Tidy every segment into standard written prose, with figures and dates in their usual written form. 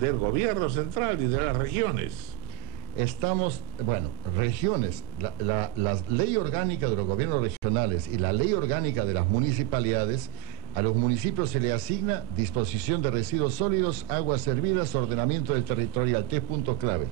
del gobierno central y de las regiones. Estamos, bueno, regiones, la ley orgánica de los gobiernos regionales y la ley orgánica de las municipalidades, a los municipios se le asigna disposición de residuos sólidos, aguas servidas, ordenamiento del territorial, 3 puntos clave.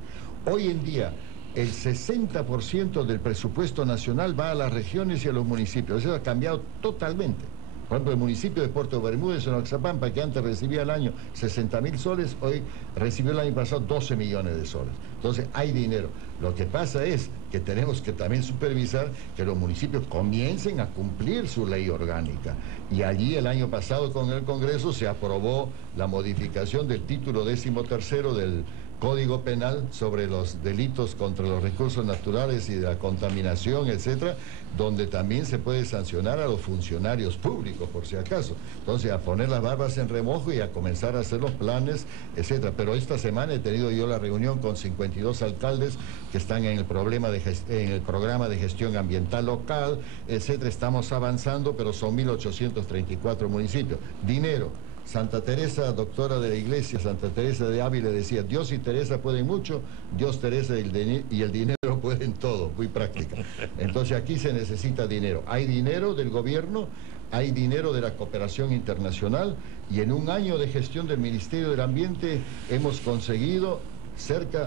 Hoy en día, el 60% del presupuesto nacional va a las regiones y a los municipios. Eso ha cambiado totalmente. Por ejemplo, el municipio de Puerto Bermúdez, en Oaxapampa, que antes recibía al año 60.000 soles, hoy recibió el año pasado 12 millones de soles. Entonces, hay dinero. Lo que pasa es que tenemos que también supervisar que los municipios comiencen a cumplir su ley orgánica. Y allí, el año pasado, con el Congreso, se aprobó la modificación del título 13º del Código Penal sobre los delitos contra los recursos naturales y de la contaminación, etcétera, donde también se puede sancionar a los funcionarios públicos, por si acaso. Entonces, a poner las barbas en remojo y a comenzar a hacer los planes, etcétera. Pero esta semana he tenido yo la reunión con 52 alcaldes que están en el programa de gestión ambiental local, etcétera. Estamos avanzando, pero son 1.834 municipios. Dinero. Santa Teresa, doctora de la iglesia, Santa Teresa de Ávila, decía: Dios y Teresa pueden mucho, Dios, Teresa y el dinero pueden todo. Muy práctica. Entonces aquí se necesita dinero. Hay dinero del gobierno, hay dinero de la cooperación internacional, y en un año de gestión del Ministerio del Ambiente hemos conseguido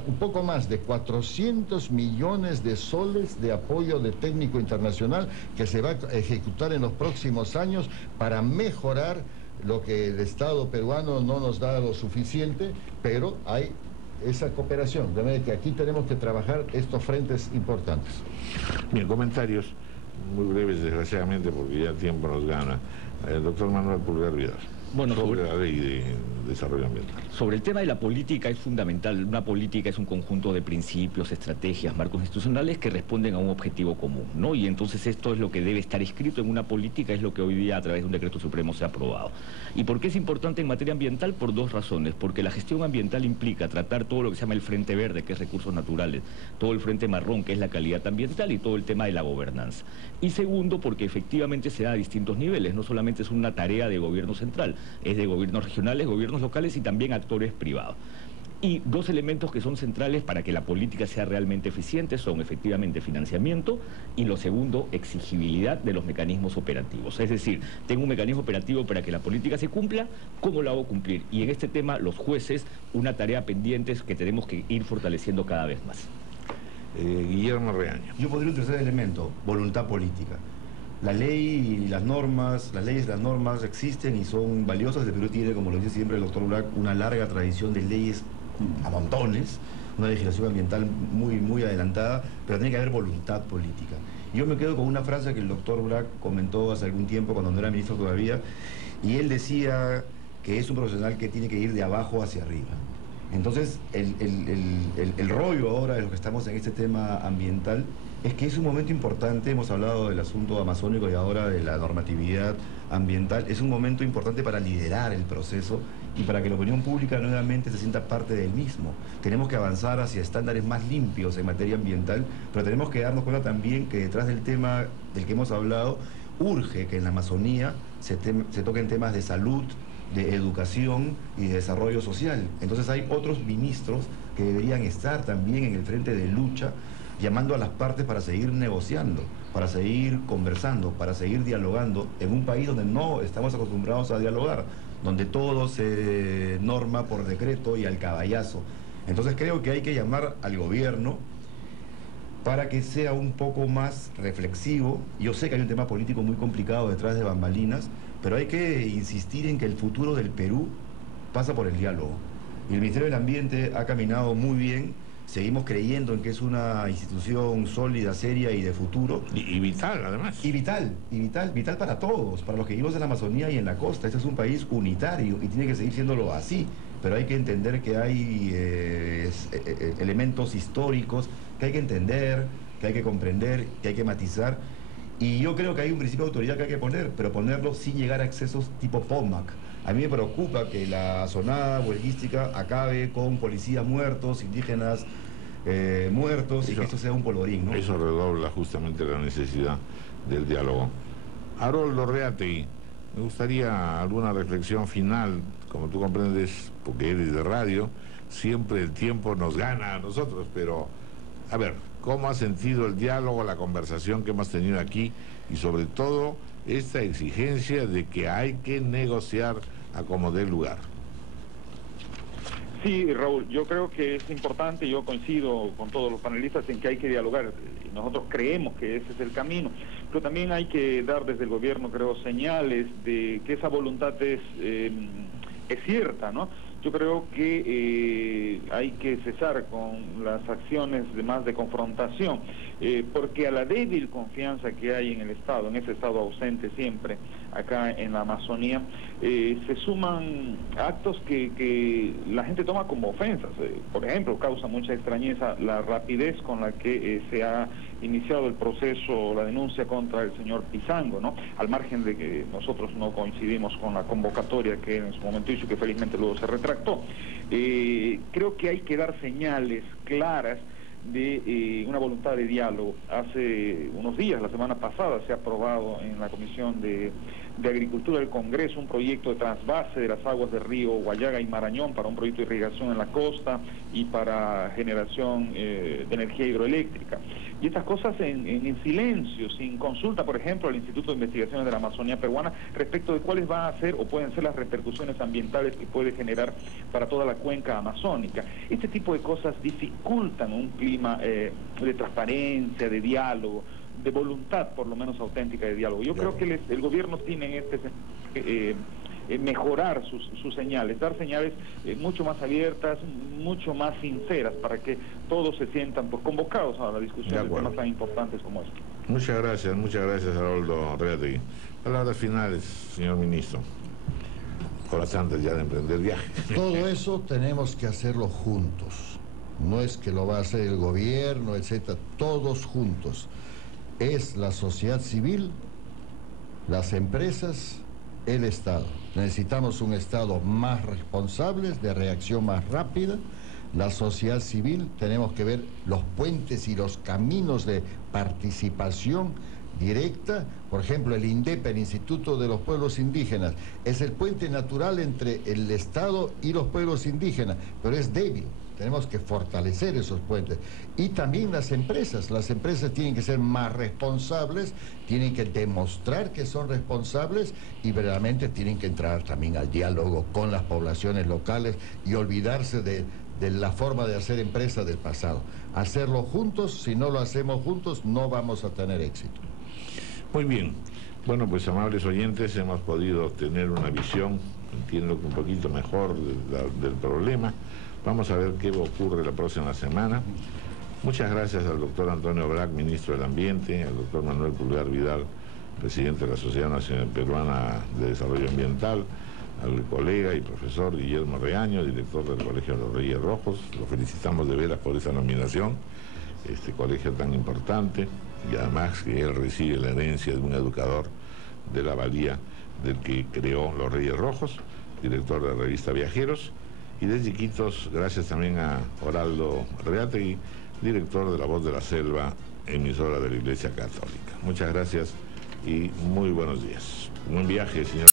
un poco más de 400 millones de soles de apoyo de técnico internacional que se va a ejecutar en los próximos años para mejorar lo que el Estado peruano no nos da lo suficiente, pero hay esa cooperación. De manera que aquí tenemos que trabajar estos frentes importantes. Bien, comentarios muy breves, desgraciadamente, porque ya el tiempo nos gana. El doctor Manuel Pulgar Vidal. Bueno, sobre la ley de desarrollo ambiental. Sobre el tema de la política es fundamental. Una política es un conjunto de principios, estrategias, marcos institucionales que responden a un objetivo común, ¿no? Y entonces esto es lo que debe estar escrito en una política, es lo que hoy día a través de un decreto supremo se ha aprobado. ¿Y por qué es importante en materia ambiental? Por dos razones. Porque la gestión ambiental implica tratar todo lo que se llama el frente verde, que es recursos naturales, todo el frente marrón, que es la calidad ambiental, y todo el tema de la gobernanza. Y segundo, porque efectivamente se da a distintos niveles, no solamente es una tarea de gobierno central, es de gobiernos regionales, gobiernos locales y también actores privados. Y dos elementos que son centrales para que la política sea realmente eficiente son efectivamente financiamiento y lo segundo, exigibilidad de los mecanismos operativos. Es decir, tengo un mecanismo operativo para que la política se cumpla, ¿cómo lo hago cumplir? Y en este tema, los jueces, una tarea pendiente que tenemos que ir fortaleciendo cada vez más. Guillermo Reaño. Yo pondría un tercer elemento: voluntad política. La ley y las normas, las leyes y las normas existen y son valiosas. El Perú tiene, como lo dice siempre el doctor Black, una larga tradición de leyes a montones, una legislación ambiental muy adelantada, pero tiene que haber voluntad política. Yo me quedo con una frase que el doctor Black comentó hace algún tiempo cuando no era ministro todavía, y él decía que es un profesional que tiene que ir de abajo hacia arriba. Entonces, el rollo ahora de lo que estamos en este tema ambiental es que es un momento importante. Hemos hablado del asunto amazónico y ahora de la normatividad ambiental. Es un momento importante para liderar el proceso y para que la opinión pública nuevamente se sienta parte del mismo. Tenemos que avanzar hacia estándares más limpios en materia ambiental, pero tenemos que darnos cuenta también que detrás del tema del que hemos hablado, urge que en la Amazonía se toquen temas de salud, de educación y de desarrollo social. Entonces hay otros ministros que deberían estar también en el frente de lucha, llamando a las partes para seguir negociando, para seguir conversando, para seguir dialogando en un país donde no estamos acostumbrados a dialogar, donde todo se norma por decreto y al caballazo. Entonces creo que hay que llamar al gobierno para que sea un poco más reflexivo. Yo sé que hay un tema político muy complicado detrás de bambalinas, pero hay que insistir en que el futuro del Perú pasa por el diálogo. Y el Ministerio del Ambiente ha caminado muy bien, seguimos creyendo en que es una institución sólida, seria y de futuro. Y vital, además. Y vital para todos, para los que vivimos en la Amazonía y en la costa. Este es un país unitario y tiene que seguir siéndolo así, pero hay que entender que hay elementos históricos que hay que entender, que hay que comprender, que hay que matizar. Y yo creo que hay un principio de autoridad que hay que poner, pero ponerlo sin llegar a excesos tipo POMAC. A mí me preocupa que la zonada huelguística acabe con policías muertos, indígenas muertos, y que esto sea un polvorín, ¿no? Eso redobla justamente la necesidad del diálogo. Haroldo Reategui, me gustaría alguna reflexión final como tú comprendes, porque eres de radio, siempre el tiempo nos gana a nosotros, pero a ver, ¿cómo has sentido el diálogo, la conversación que hemos tenido aquí y sobre todo esta exigencia de que hay que negociar a como dé lugar? Sí, Raúl, yo creo que es importante, yo coincido con todos los panelistas en que hay que dialogar, nosotros creemos que ese es el camino, pero también hay que dar desde el gobierno, creo, señales de que esa voluntad es cierta, ¿no? Yo creo que hay que cesar con las acciones de confrontación, porque a la débil confianza que hay en el Estado, en ese Estado ausente siempre, acá en la Amazonía, se suman actos que la gente toma como ofensas. Por ejemplo, causa mucha extrañeza la rapidez con la que se ha iniciado el proceso, la denuncia contra el señor Pizango, ¿no? Al margen de que nosotros no coincidimos con la convocatoria que en su momento hizo, que felizmente luego se retractó. Creo que hay que dar señales claras de una voluntad de diálogo. Hace unos días, la semana pasada, se ha aprobado en la Comisión de Agricultura del Congreso un proyecto de trasvase de las aguas del río Guallaga y Marañón para un proyecto de irrigación en la costa y para generación de energía hidroeléctrica. Y estas cosas en silencio, sin consulta, por ejemplo, al Instituto de Investigaciones de la Amazonía Peruana respecto de cuáles van a ser o pueden ser las repercusiones ambientales que puede generar para toda la cuenca amazónica. Este tipo de cosas dificultan un clima de transparencia, de diálogo, de voluntad por lo menos auténtica de diálogo. Yo creo que el gobierno tiene en este mejorar sus señales, dar señales mucho más abiertas, mucho más sinceras, para que todos se sientan convocados a la discusión de temas tan importantes como este. Muchas gracias, Haroldo Reategui. Palabras finales, señor ministro. Horas antes ya de emprender viaje. Todo eso tenemos que hacerlo juntos. No es que lo va a hacer el gobierno, etcétera, todos juntos. Es la sociedad civil, las empresas, el Estado. Necesitamos un Estado más responsable, de reacción más rápida. La sociedad civil, tenemos que ver los puentes y los caminos de participación directa. Por ejemplo, el INDEPA, el Instituto de los Pueblos Indígenas, es el puente natural entre el Estado y los pueblos indígenas, pero es débil. Tenemos que fortalecer esos puentes. Y también las empresas tienen que ser más responsables, tienen que demostrar que son responsables y verdaderamente tienen que entrar también al diálogo con las poblaciones locales y olvidarse de la forma de hacer empresa del pasado. Hacerlo juntos, si no lo hacemos juntos, no vamos a tener éxito. Muy bien. Bueno, pues amables oyentes, hemos podido tener una visión, entiendo que un poquito mejor del problema. Vamos a ver qué ocurre la próxima semana. Muchas gracias al doctor Antonio Black, ministro del Ambiente, al doctor Manuel Pulgar Vidal, presidente de la Sociedad Nacional Peruana de Desarrollo Ambiental, al colega y profesor Guillermo Reaño, director del Colegio de los Reyes Rojos. Lo felicitamos de veras por esa nominación, este colegio tan importante, y además que él recibe la herencia de un educador de la valía del que creó los Reyes Rojos, director de la revista Viajeros. Y desde Iquitos, gracias también a Haroldo Reategui, director de La Voz de la Selva, emisora de la Iglesia Católica. Muchas gracias y muy buenos días. Buen viaje, señor.